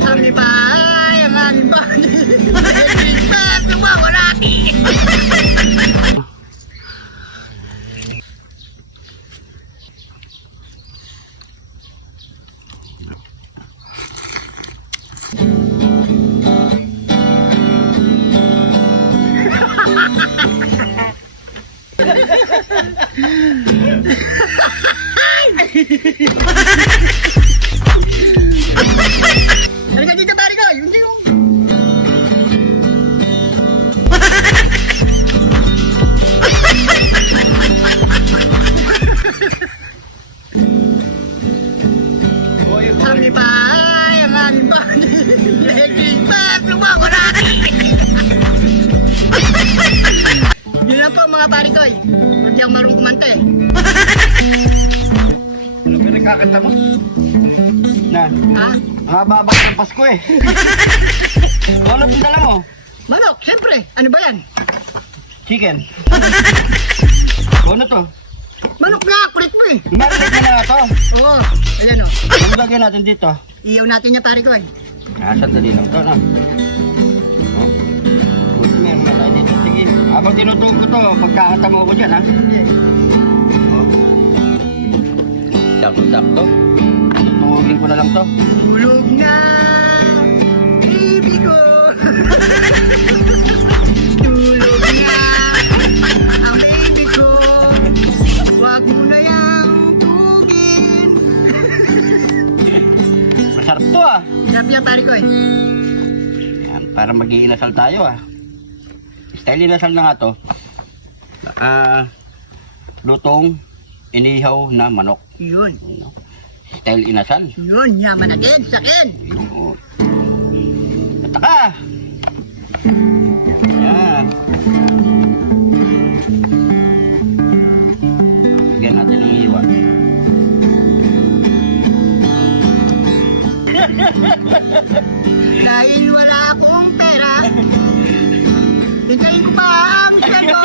Kami ba ay ang aming body? Christmas, nawawalaki! Halika dito, pare ko! Hindi yung... Kami ba ay ang aming body? Christmas, nawawalaki! Yun lang po mga pare ko. Hindi ako marunong kumanta eh. Ano pinagkakanta mo? Na, Ha? mababa ng Pasko eh. Ano pinala mo? Manok, siyempre. Ano ba yan? Chicken. Ano to? Manok nga, kulit mo eh. Marinate mo na nga to. Oo, ayan o. Ano lagyan natin dito? Iyaw natin niya pare ko eh. Sandali lang to, no? Oh. Buti meron na tayo dito. Sige, habang tinutog ko to, pagkakata mo ko dyan, ha? Yeah. Oh. Sakto-sakto. Tutugin ko na lang to. Tulog na, baby ko. Tulog na, ang baby ko. Huwag mo na yang tugin. Masarap to, ah. Sarap yan pare ko eh. Yan, para mag-iinasal tayo, ah. Style inasal na nga to. Lutong inihaw na manok. Yun. Style inasal. Yun, yaman natin, sakin. Oo. Pataka! Yan. Lagyan natin ng iwa. Dahil wala akong pera, hintayin ko pa ang sweldo.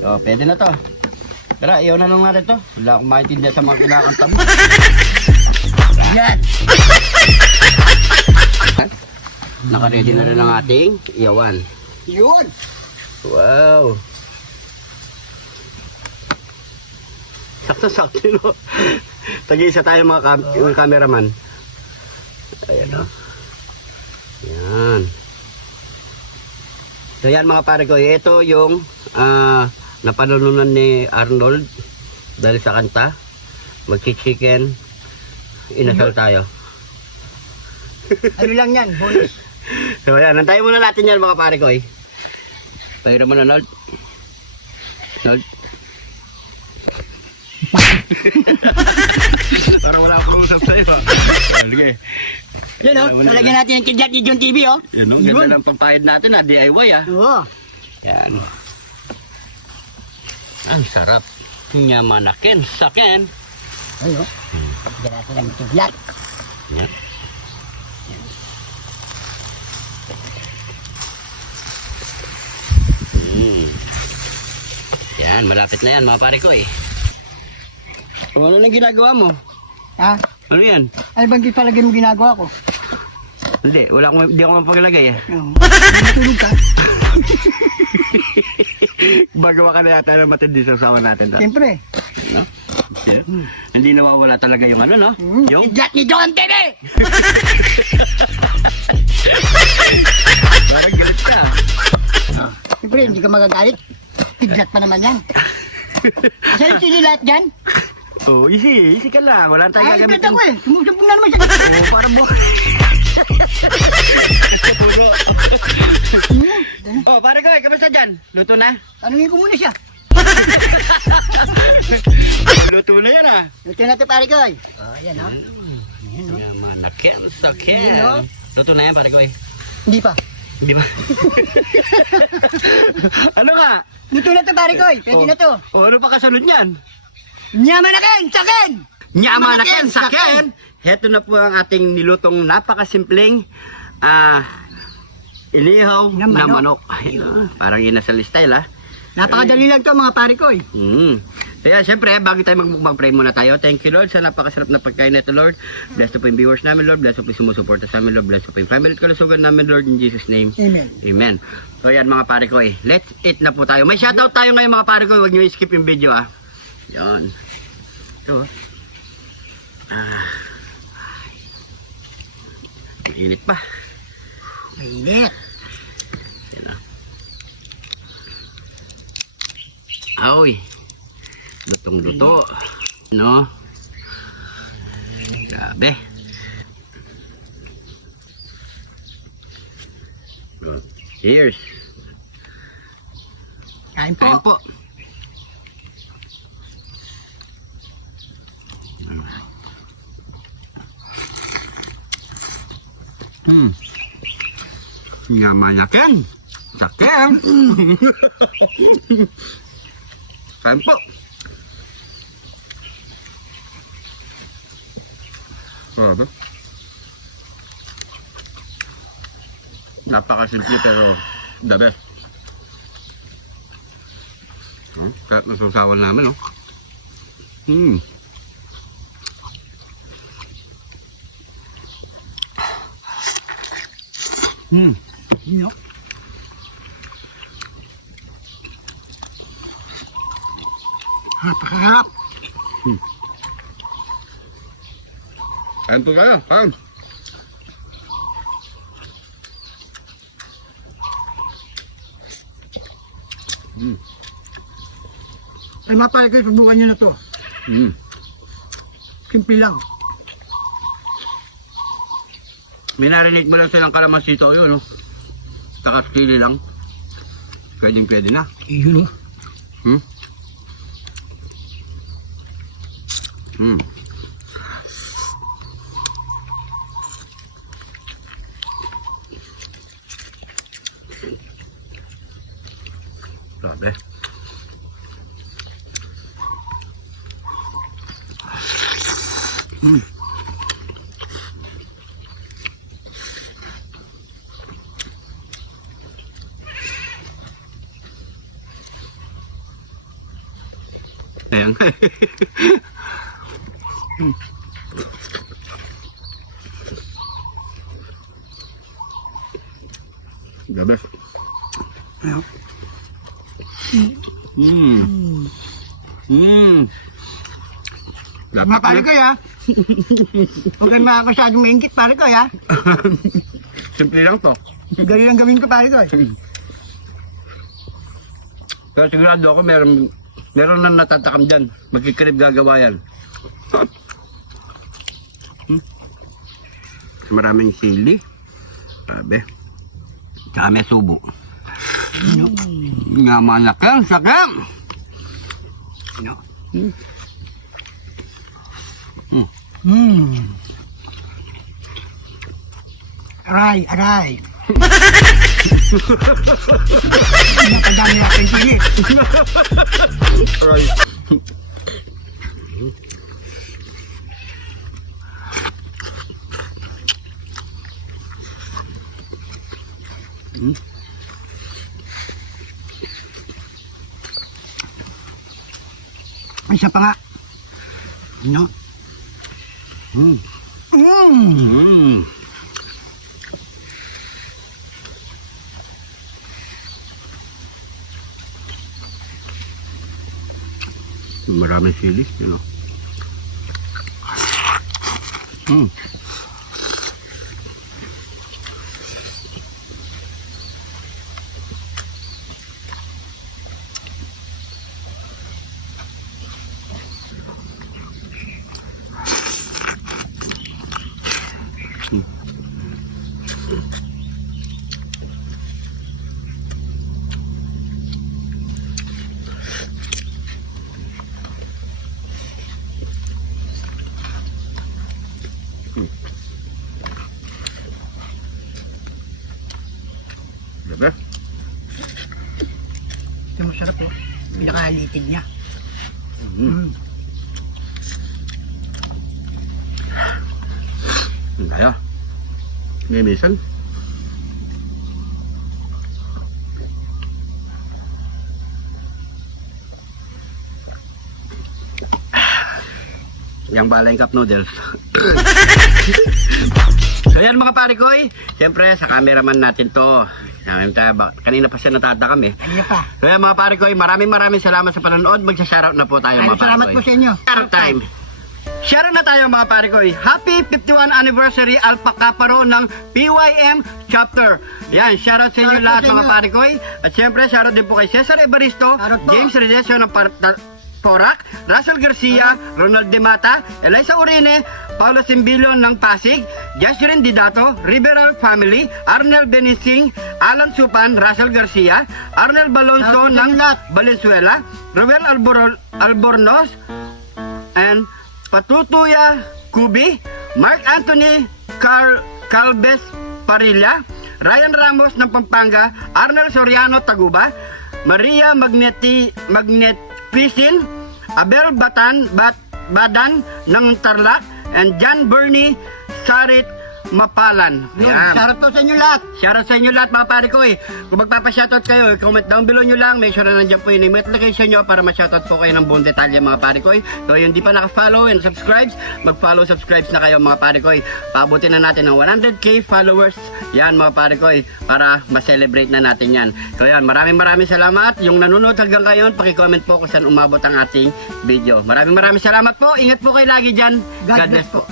O, pwede na to. Tara, iyaw na lang natin to. Wala akong maintindihan sa mga kinakanta mo. Yan. Naka-ready na rin ang ating iyawan. Yun. Wow! Sakto-sakto, no? Tag-iisa tayo mga cameraman. Ayan, no? Yan. So yan mga pare ko, ito yung napanalunan ni Arnold dahil sa kanta. Magchi-chicken, inasal tayo. Ano lang yan, bonus. So yan, nantayin muna natin yan mga pare ko. Pahiram mo na, Arnold. Arnold. Para wala akong usap sa'yo. Sige. Yun o, talagyan natin yung kidyat ni John TV o. Yun o, ganda ng pampahid natin ha, DIY ha. Oo. Yan. Ang sarap. Nyamanakin, sakin. Ayun o. Talagyan natin ang kidyat. Yan. Yan, malapit na yan mga pare ko eh. Ano nang ginagawa mo? Ha? Ano yan? Ano bang palagay mo ginagawa ko? Hindi, hindi ako mapaglagay eh. Oo. Matulog ka? Bagawa ka na yata na matindi sa usawa natin. Ha? Siyempre. No? Hindi nawawala talaga yung ano, no? Yung Kidyat ni John TV! parang galit ka. Siyempre, hindi ka magagalit. Kidyat pa naman yan. Asan yung sili lahat dyan? Oh, easy ka lang. Wala tayong Ay, gagamit. ibet ako eh. Sumusubong na naman siya. Oh, parang mo. Oh, pare ko, kamusta dyan? Luto na? Tanungin ko muna siya. Luto na yan ah. Luto natin pare ko eh. Oh, yan o. Yan o. Nyamanakin, Yun, sakin. no? Luto na yan, pare ko eh. Hindi pa. Hindi ba? Ano nga? Luto na to pare ko eh. Pwede na to. O ano pa kasunod niyan? Nyaman na ken, sakin! Nyamanakin, sakin! Heto na po ang ating nilutong napakasimpleng inihaw Na na manok. manok. Ay, parang inasal style ah. Napakadali lang to mga pare ko eh. Kaya syempre, bago tayo magmukbang, pray muna tayo. Thank you, Lord, sa napakasarap na pagkain na ito, Lord. Bless po yung viewers namin, Lord. Bless po yung sumusuporta sa amin, Lord. Bless po yung family at kalusugan namin, Lord. In Jesus' name. Amen. Amen. So yan mga pare ko let's eat na po tayo. May shoutout tayo ngayon mga pare ko. Huwag nyo i-skip yung video Yan. Ito. Mainit pa. Mainit. Yan Aoy. Lutong-luto. No? Grabe. Cheers. Kain po. Kain po. Nyamanyakan. Sakin. Kain po. Grabe. Napakasimple pero the best. Kahit nasusawan namin, No. Napakahap. Kain po kayo, kain. Ay, mapalagay kayo, subukan nyo na to. Simple lang. May narinig mo lang silang kalamasito yun, Takastili lang. Pwede na. Yun, Grabe. Ayan. Grabe. Mga pare ko, Huwag kayo makakasyadong maingkit, pare ko, Simple lang to. Ganyan lang gawin ko, pare ko, Pero sigurado ako meron na natatakam dyan. Magkikrib gagawa yan. Maraming sili. Sabi. Tsaka may subo. Nga malakang sakam. Aray. Nakadami natin sili. Right. Isa pa nga. Maraming sili, Diba? Yung masarap, pinakalitid niya. Kaya. May misan. Yung balay cup noodles. So yan mga pare ko, siyempre sa cameraman natin to. Kanina pa siya natatakam eh. Kanina pa. So yan mga pare ko, maraming salamat sa panonood. Magsa-shoutout na po tayo mga pare ko. Salamat po sa inyo. Shoutout time. Shoutout na tayo mga pare ko. Happy 51 anniversary Alpha Kaparo ng PYM chapter. Yan, shoutout sa inyo lahat mga pare ko. At siyempre, shoutout din po kay Cesar Evaristo, James Redesio ng Porac, Russell Garcia, Ronald De Mata, Eliza Urine, Paulo Simbilio ng Pasig, Jasrin Didato, Riberal Family, Arnel Benising, Alan Supan, Russell Garcia, Arnel Balonso ng Valenzuela, Ruel Albornoz, and Patutuya Kubi, Mark Anthony Calves Parilla, Ryan Ramos ng Pampanga, Arnel Soriano Taguba, Maria Pisin, Abel Badan ng Tarlac, and John Bernie Sarit Mapalan. Ayan. Shoutout po sa inyo lahat. Shoutout sa inyo lahat mga pare ko Kung magpapa-shoutout kayo, comment down below nyo lang. Make sure na nandiyan po yung name at location nyo para ma-shoutout po kayo ng buong detalye mga pare ko So yung di pa naka-follow and subscribe, mag-follow, subscribe na kayo mga pare ko Paabutin na natin ng 100k followers. Yan mga pare ko para ma-celebrate na natin yan. So yan, maraming salamat. Yung nanonood hanggang ngayon, paki-comment po kung saan umabot ang ating video. Maraming salamat po. Ingat po kayo lagi dyan. God bless po.